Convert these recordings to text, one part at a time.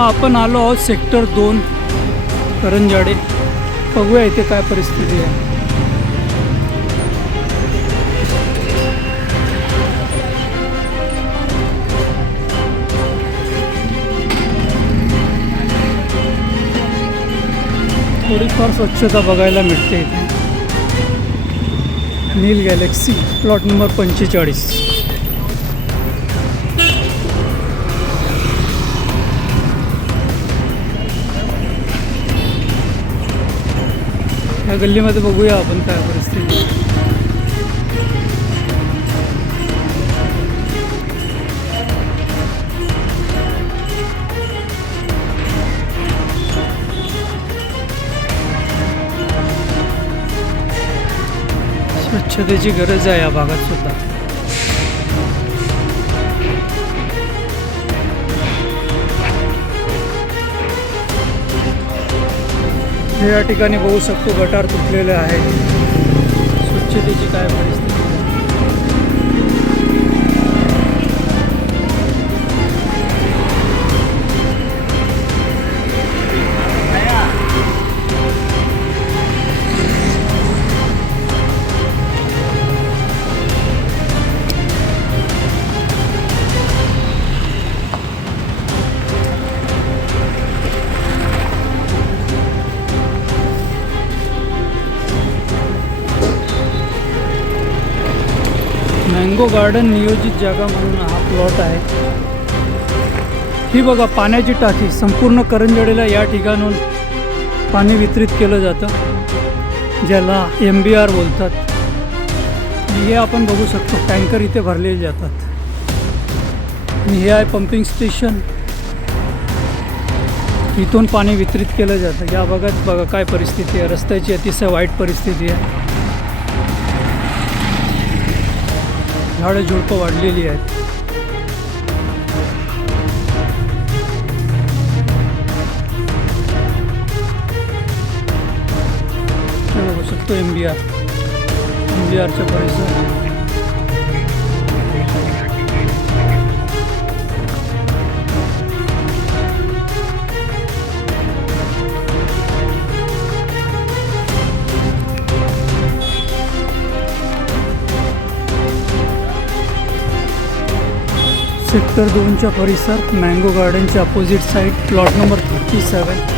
आपण आलो आहोत सेक्टर 2 करंजाडे. बघूया इथे काय परिस्थिती आहे. थोडीफार स्वच्छता बघायला मिळते इथे. नील गॅलेक्सी प्लॉट नंबर 45. या गल्लीमध्ये बघूया आपण काय परिस्थिती. स्वच्छतेची गरज आहे या भागात सुद्धा. हे या ठिकाणी बघू शकतो गटार तुटलेले आहेत. स्वच्छतेची काय परिस्थिती. मँगो गार्डन नियोजित जागा म्हणून हा प्लॉट आहे. ही बघा पाण्याची टाकी. संपूर्ण करंजाडेला या ठिकाणून पाणी वितरित केलं जातं, ज्याला MBR बोलतात. हे आपण बघू शकतो टँकर इथे भरलेले जातात. आणि हे आहे पंपिंग स्टेशन. इथून पाणी वितरित केलं जातं. या भागात बघा काय परिस्थिती आहे. रस्त्याची अतिशय वाईट परिस्थिती आहे. झाडं झुडपं वाढलेली आहेत. बघू शकतो MBRच्या परिसर. सेक्टर 2च्या परिसर मँगो गार्डनच्या अपोजिट साईड प्लॉट नंबर 37.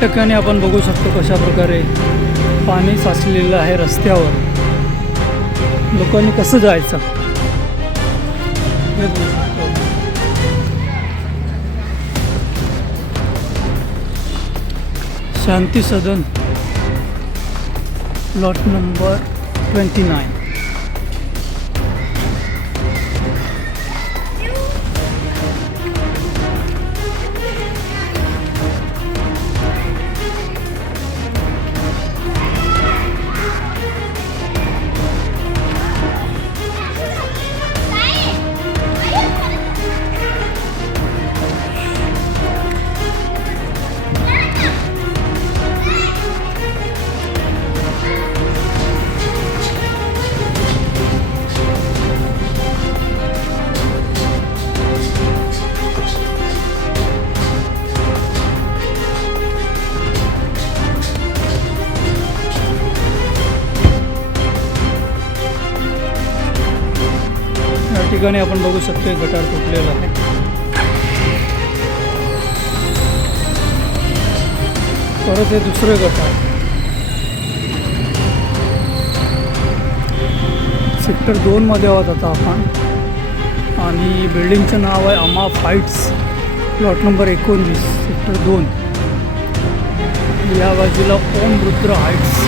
ठिकाणी आपण बघू शकतो कशा प्रकारे पाणी साचलेलं आहे रस्त्यावर. लोकांनी कसं जायचं हे बघू शकतो. शांती सदन प्लॉट नंबर 29. ठिकाणी आपण बघू शकतो गटार तुटलेला आहे. परत हे दुसरे गटार. सेक्टर 2मध्ये आहोत आता आपण. आणि बिल्डिंगचं नाव आहे अमाफ हाईट्स प्लॉट नंबर 19 सेक्टर 2. या बाजूला ओम रुद्र हाईट्स.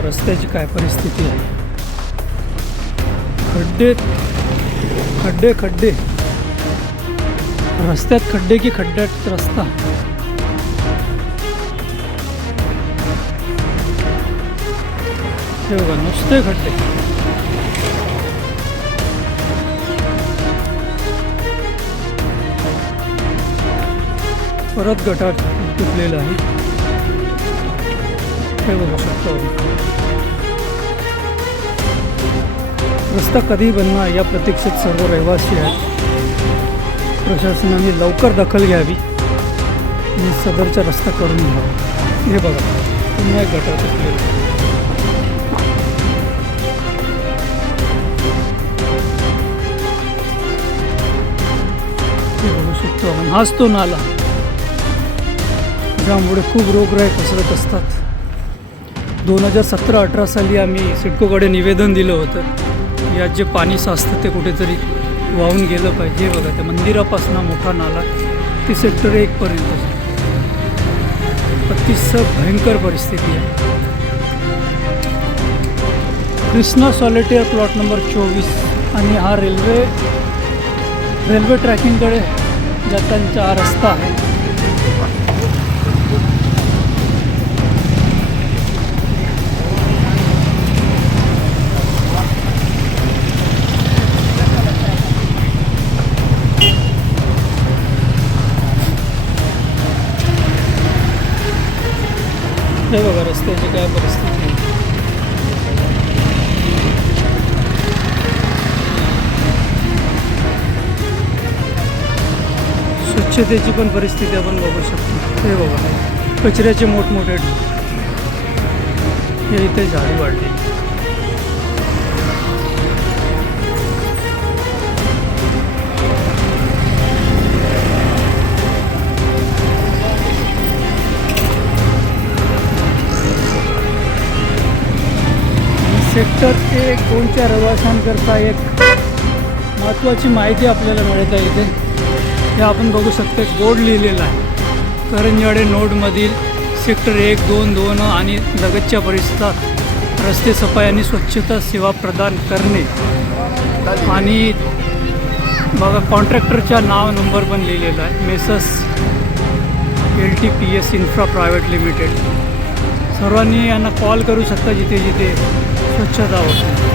बघा रस्त्याची काय परिस्थिती आहे. खड्डे खड्डे खड्डे, रस्त्यात खड्डे की खड्ड्यात रस्ता. हे बघा नुसते खड्डे. परत गटार तुटलेला आहे. हे बघू शकतो. रस्ता कधी बनणार या प्रतीक्षेत सर्व रहिवासी आहेत. प्रशासनाने लवकर दखल घ्यावी आणि सदरचा रस्ता करून घ्यावा. हे बघा पुन्हा एक गटार तुटलेला. हे बघू शकतो आपण. हाच तो नाला ज्यामुळे खूप रोगराई पसरत असतात. 2017-18 साली आम्ही सिडकोकडे निवेदन दिलं होतं. यात जे पाणी साचतं ते कुठेतरी वाहून गेलं पाहिजे. बघा त्या मंदिरापासून मोठा नाला ते सेक्टर 1 पर्यंत अतिशय भयंकर परिस्थिती आहे. कृष्णा सॉलिटेअर प्लॉट नंबर 24 आणि हा रेल्वे ट्रॅकिंगकडे जाताना हा रस्ता आहे. हे बघा रस्त्याची काय परिस्थिती आहे. स्वच्छतेची पण परिस्थिती आपण बघू शकतो. हे बघा कचऱ्याचे मोठमोठे ढीग. हे इथे झाडी वाढली. सेक्टर 1-2च्या रहिवाशांकरता एक महत्त्वाची माहिती आपल्याला मिळत आहे. इथे हे आपण बघू शकतो. एक बोर्ड लिहिलेला आहे. करंजवाडे नोडमधील सेक्टर 1-2 आणि लगतच्या परिसरात रस्ते सफाई आणि स्वच्छता सेवा प्रदान करणे. आणि बघा कॉन्ट्रॅक्टरच्या नाव नंबर पण लिहिलेला आहे. Messrs LTPS infra private limited. सर्वांनी यांना कॉल करू शकता जिथे जिथे स्वच्छता होते.